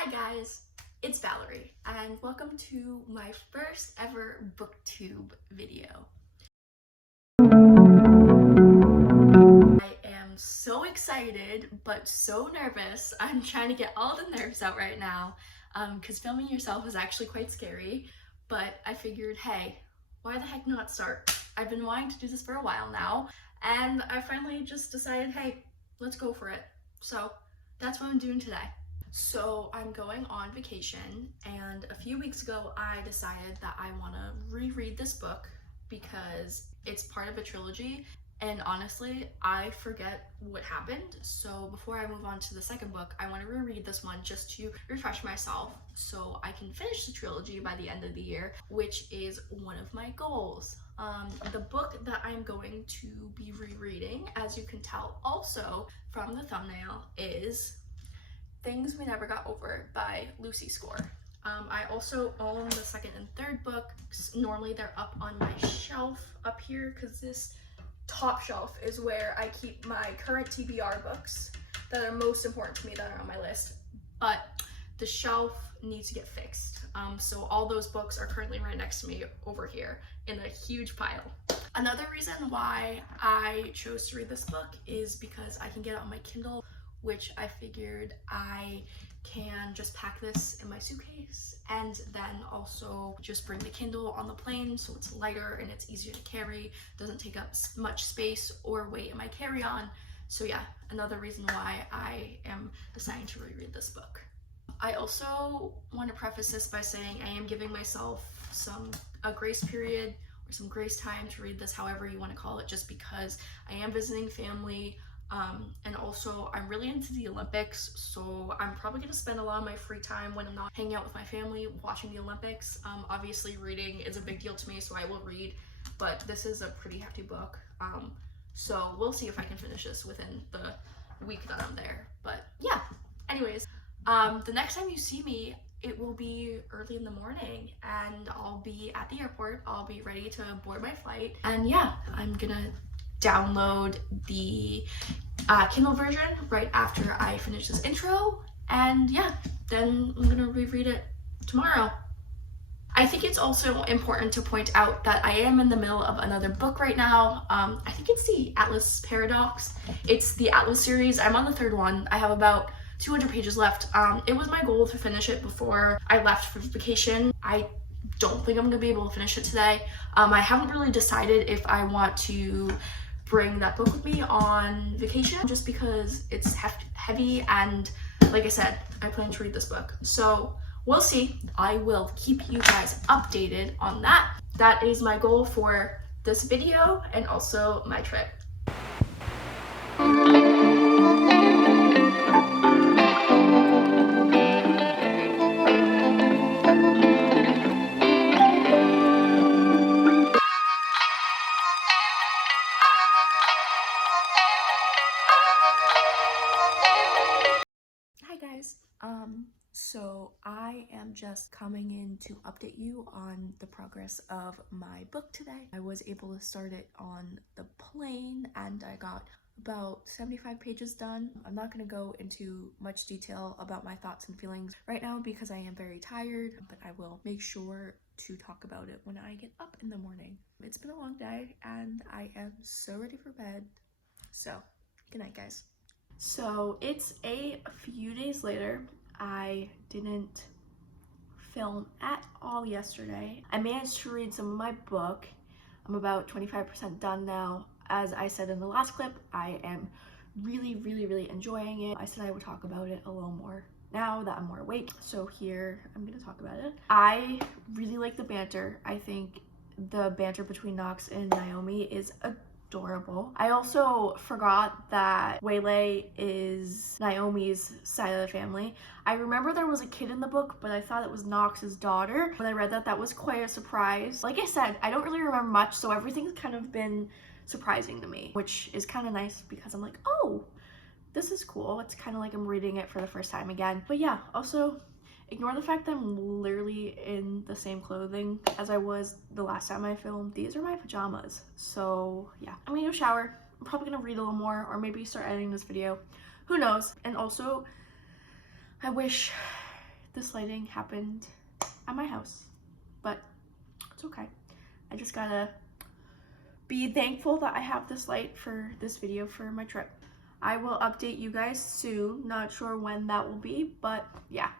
Hi guys, it's Valerie and welcome to my first ever booktube video. I am so excited but so nervous. I'm trying to get all the nerves out right now because filming yourself is actually quite scary, but I figured, hey, why the heck not start? I've been wanting to do this for a while now and I finally just decided, hey, let's go for it. So that's what I'm doing today. So I'm going on vacation, and a few weeks ago I decided that I want to reread this book because it's part of a trilogy, and honestly I forget what happened. So before I move on to the second book, I want to reread this one just to refresh myself so I can finish the trilogy by the end of the year, which is one of my goals. The book that I'm going to be rereading, as you can tell also from the thumbnail, is Things We Never Got Over by Lucy Score. I also own the second and third books. Normally they're up on my shelf up here because this top shelf is where I keep my current TBR books that are most important to me that are on my list. But the shelf needs to get fixed. So all those books are currently right next to me over here in a huge pile. Another reason why I chose to read this book is because I can get it on my Kindle, which I figured I can just pack this in my suitcase and then also just bring the Kindle on the plane so it's lighter and it's easier to carry, doesn't take up much space or weight in my carry-on. So yeah, another reason why I am deciding to reread this book. I also want to preface this by saying I am giving myself a grace period or some grace time to read this, however you want to call it, just because I am visiting family. And also I'm really into the Olympics, so I'm probably going to spend a lot of my free time when I'm not hanging out with my family watching the Olympics. Obviously reading is a big deal to me, so I will read, but this is a pretty hefty book, so we'll see if I can finish this within the week that I'm there. But yeah, anyways, the next time you see me, it will be early in the morning and I'll be at the airport. I'll be ready to board my flight, and yeah, I'm gonna download the Kindle version right after I finish this intro, and yeah, then I'm gonna reread it tomorrow. I think it's also important to point out that I am in the middle of another book right now. I think it's the Atlas Paradox. It's the Atlas series. I'm on the third one. I have about 200 pages left. It was my goal to finish it before I left for vacation. I don't think I'm gonna be able to finish it today. I haven't really decided if I want to bring that book with me on vacation just because it's heavy, and like I said, I plan to read this book. So we'll see. I will keep you guys updated on that. That is my goal for this video and also my trip. Hi guys, so I am just coming in to update you on the progress of my book today. I was able to start it on the plane and I got about 75 pages done. I'm not going to go into much detail about my thoughts and feelings right now because I am very tired, but I will make sure to talk about it when I get up in the morning. It's been a long day and I am so ready for bed. So, good night guys. So it's a few days later. I didn't film at all yesterday. I managed to read some of my book. I'm about 25% done now. As I said in the last clip, I am really enjoying it. I said I would talk about it a little more now that I'm more awake, so here I'm gonna talk about it. I really like the banter. I think the banter between Knox and Naomi is adorable. I also forgot that Waylay is Naomi's side of the family. I remember there was a kid in the book, but I thought it was Knox's daughter. When I read that, that was quite a surprise. Like I said, I don't really remember much, so everything's kind of been surprising to me, which is kind of nice because I'm like, oh, this is cool. It's kind of like I'm reading it for the first time again. But yeah, also ignore the fact that I'm literally in the same clothing as I was the last time I filmed. These are my pajamas. So yeah, I'm gonna go shower. I'm probably gonna read a little more or maybe start editing this video. Who knows? And also, I wish this lighting happened at my house, but it's okay. I just gotta be thankful that I have this light for this video for my trip. I will update you guys soon, not sure when that will be, but yeah.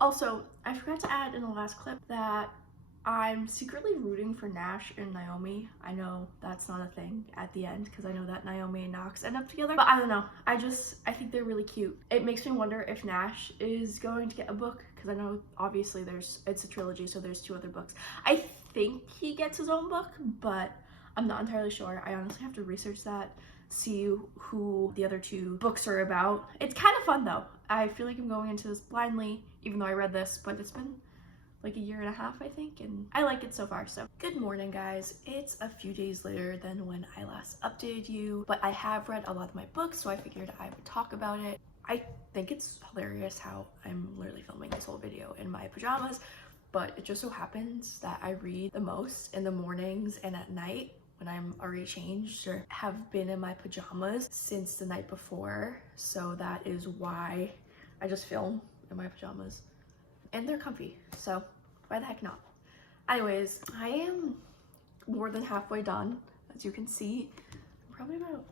Also, I forgot to add in the last clip that I'm secretly rooting for Nash and Naomi. I know that's not a thing at the end because I know that Naomi and Knox end up together, but I don't know. I think they're really cute. It makes me wonder if Nash is going to get a book because I know obviously it's a trilogy, so there's 2 other books. I think he gets his own book, but I'm not entirely sure. I honestly have to research that, see who the other 2 books are about. It's kind of fun though. I feel like I'm going into this blindly, even though I read this, but it's been like a year and a half, I think, and I like it so far. So good morning, guys. It's a few days later than when I last updated you, but I have read a lot of my books, so I figured I would talk about it. I think it's hilarious how I'm literally filming this whole video in my pajamas, but it just so happens that I read the most in the mornings and at night when I'm already changed or have been in my pajamas since the night before. So that is why I just film in my pajamas. And they're comfy, so why the heck not? Anyways, I am more than halfway done. As you can see, I'm probably about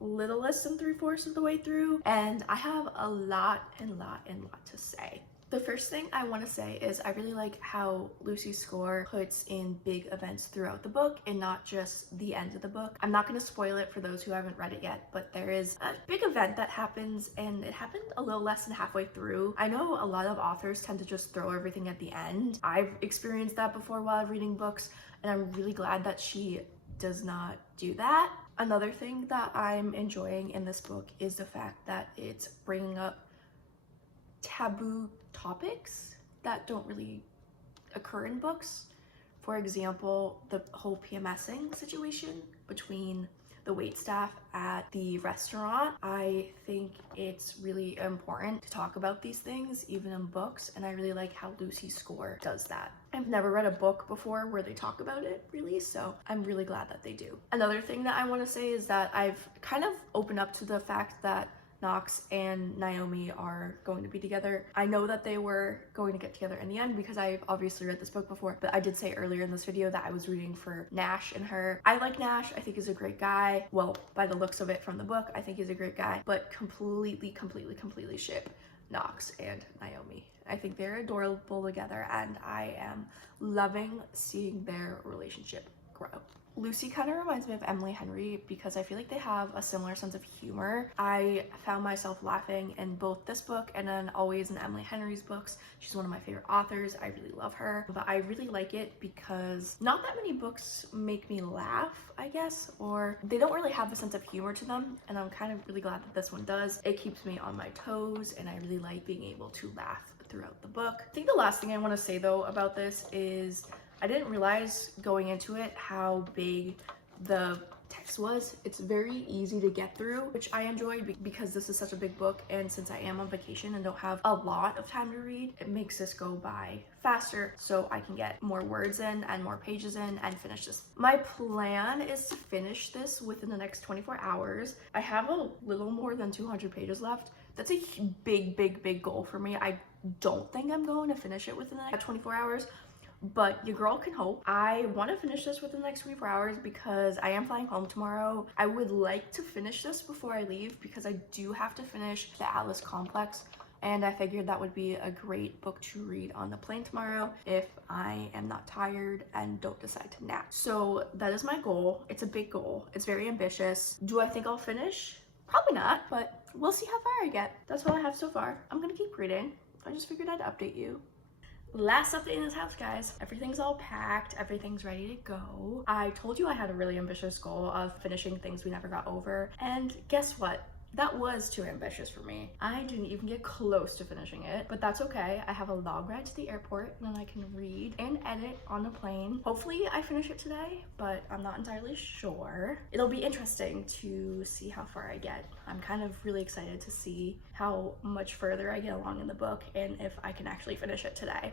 a little less than 3/4 of the way through, and I have a lot to say. The first thing I want to say is I really like how Lucy Score puts in big events throughout the book and not just the end of the book. I'm not going to spoil it for those who haven't read it yet, but there is a big event that happens, and it happened a little less than halfway through. I know a lot of authors tend to just throw everything at the end. I've experienced that before while reading books, and I'm really glad that she does not do that. Another thing that I'm enjoying in this book is the fact that it's bringing up taboo topics that don't really occur in books. For example, the whole PMSing situation between the waitstaff at the restaurant. I think it's really important to talk about these things even in books, and I really like how Lucy Score does that. I've never read a book before where they talk about it really, so I'm really glad that they do. Another thing that I want to say is that I've kind of opened up to the fact that Knox and Naomi are going to be together. I know that they were going to get together in the end because I've obviously read this book before, but I did say earlier in this video that I was rooting for Nash and her. I like Nash. I think he's a great guy. Well, by the looks of it from the book, I think he's a great guy, but completely ship Knox and Naomi. I think they're adorable together, and I am loving seeing their relationship grow. Lucy kind of reminds me of Emily Henry because I feel like they have a similar sense of humor. I found myself laughing in both this book and then always in Emily Henry's books. She's one of my favorite authors. I really love her, but I really like it because not that many books make me laugh, I guess, or they don't really have a sense of humor to them, and I'm kind of really glad that this one does. It keeps me on my toes, and I really like being able to laugh throughout the book. I think the last thing I want to say though about this is I didn't realize going into it how big the text was. It's very easy to get through, which I enjoyed because this is such a big book, and since I am on vacation and don't have a lot of time to read, it makes this go by faster so I can get more words in and more pages in and finish this. My plan is to finish this within the next 24 hours. I have a little more than 200 pages left. That's a big goal for me. I don't think I'm going to finish it within the next 24 hours, but your girl can hope. I want to finish this within the next 24 hours because I am flying home tomorrow. I would like to finish this before I leave because I do have to finish the Atlas Complex, and I figured that would be a great book to read on the plane tomorrow if I am not tired and don't decide to nap. So that is my goal. It's a big goal. It's very ambitious. Do I think I'll finish? Probably not, but we'll see how far I get. That's all I have so far. I'm gonna keep reading. I just figured I'd update you. Last update in this house, guys. Everything's all packed. Everything's ready to go. I told you I had a really ambitious goal of finishing things we never got over. And guess what? That was too ambitious for me. I didn't even get close to finishing it, but that's okay. I have a long ride to the airport, and then I can read and edit on the plane. Hopefully I finish it today, but I'm not entirely sure. It'll be interesting to see how far I get. I'm kind of really excited to see how much further I get along in the book and if I can actually finish it today.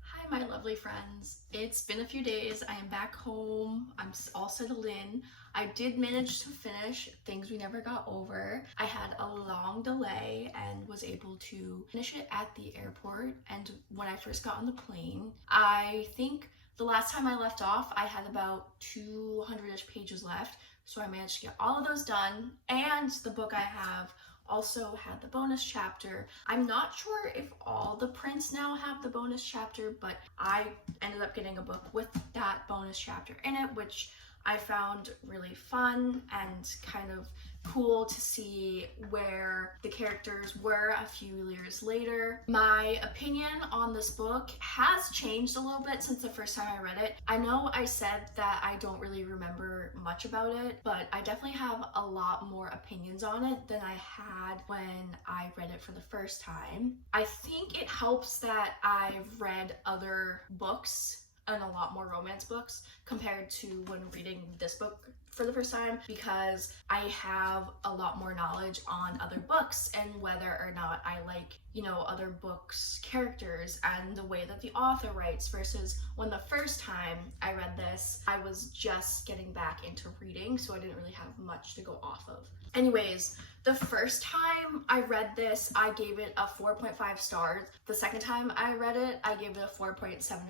Hi my lovely friends. It's been a few days. I am back home. I'm all settled in. I did manage to finish Things We Never Got Over. I had a long delay and was able to finish it at the airport. And when I first got on the plane, I think the last time I left off, I had about 200-ish pages left. So I managed to get all of those done. And the book I have also had the bonus chapter. I'm not sure if all the prints now have the bonus chapter, but I ended up getting a book with that bonus chapter in it, which I found really fun and kind of cool to see where the characters were a few years later. My opinion on this book has changed a little bit since the first time I read it. I know I said that I don't really remember much about it, but I definitely have a lot more opinions on it than I had when I read it for the first time. I think it helps that I've read other books and a lot more romance books compared to when reading this book for the first time, because I have a lot more knowledge on other books and whether or not I like, other books' characters and the way that the author writes, versus when the first time I read this, I was just getting back into reading, so I didn't really have much to go off of. Anyways, the first time I read this, I gave it a 4.5 stars. The second time I read it, I gave it a 4.75.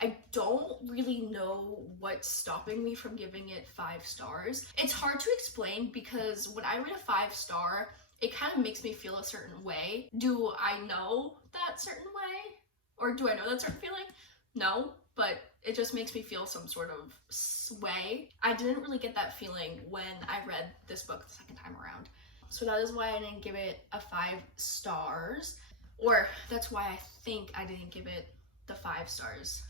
I don't really know what's stopping me from giving it 5 stars. It's hard to explain because when I read a 5-star, it kind of makes me feel a certain way. Do I know that certain way? Or do I know that certain feeling? No, but it just makes me feel some sort of way. I didn't really get that feeling when I read this book the second time around. So that is why I didn't give it a 5 stars, or that's why I think I didn't give it the 5 stars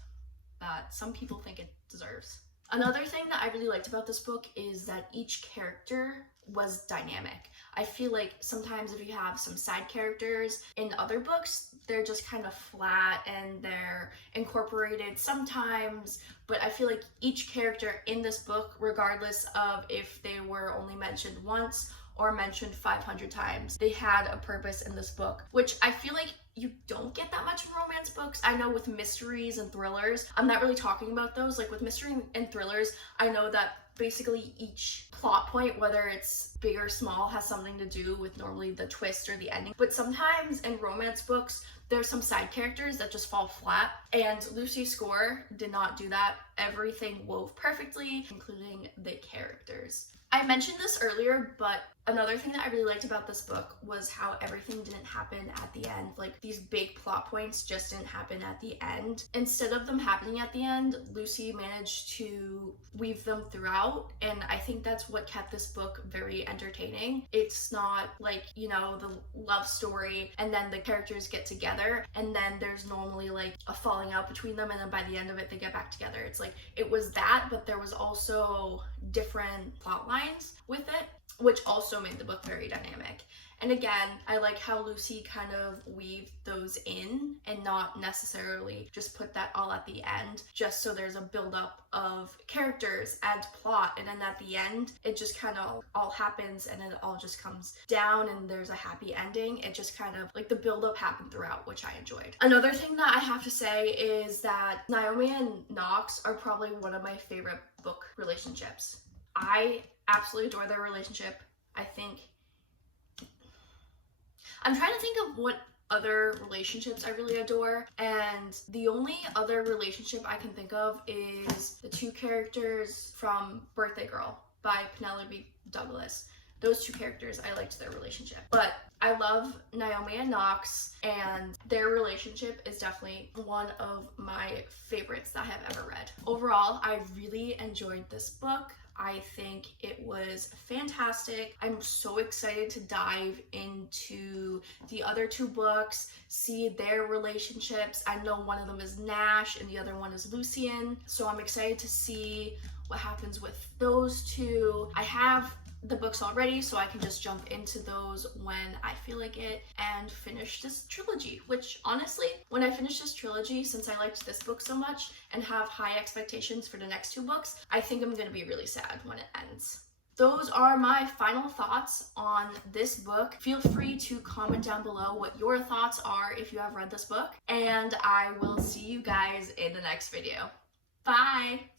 that some people think it deserves. Another thing that I really liked about this book is that each character was dynamic. I feel like sometimes if you have some side characters in other books, they're just kind of flat and they're incorporated sometimes, but I feel like each character in this book, regardless of if they were only mentioned once or mentioned 500 times, they had a purpose in this book, which I feel like you don't get that much in romance books. I know with mysteries and thrillers, I'm not really talking about those. Like with mystery and thrillers, I know that basically each plot point, whether it's big or small, has something to do with normally the twist or the ending. But sometimes in romance books, there's some side characters that just fall flat, and Lucy's score did not do that. Everything wove perfectly, including the characters. I mentioned this earlier, but another thing that I really liked about this book was how everything didn't happen at the end. Like, these big plot points just didn't happen at the end. Instead of them happening at the end, Lucy managed to weave them throughout, and I think that's what kept this book very entertaining. It's not like, the love story and then the characters get together and then there's normally like a falling out between them and then by the end of it they get back together. It's like, it was that, but there was also different plot lines with it, which also made the book very dynamic. And again, I like how Lucy kind of weaved those in and not necessarily just put that all at the end, just so there's a buildup of characters and plot, and then at the end, it just kind of all happens and it all just comes down and there's a happy ending. It just kind of, like, the buildup happened throughout, which I enjoyed. Another thing that I have to say is that Naomi and Knox are probably one of my favorite book relationships. I absolutely adore their relationship. I'm trying to think of what other relationships I really adore, and the only other relationship I can think of is the two characters from Birthday Girl by Penelope Douglas. Those two characters, I liked their relationship. But I love Naomi and Knox, and their relationship is definitely one of my favorites that I have ever read. Overall, I really enjoyed this book. I think it was fantastic. I'm so excited to dive into the other two books, see their relationships. I know one of them is Nash and the other one is Lucian, so I'm excited to see what happens with those two. I have the books already, so I can just jump into those when I feel like it and finish this trilogy, which honestly, when I finish this trilogy, since I liked this book so much and have high expectations for the next two books, I think I'm gonna be really sad when it ends. those are my final thoughts on this book. Feel free to comment down below what your thoughts are if you have read this book, and I will see you guys in the next video. Bye!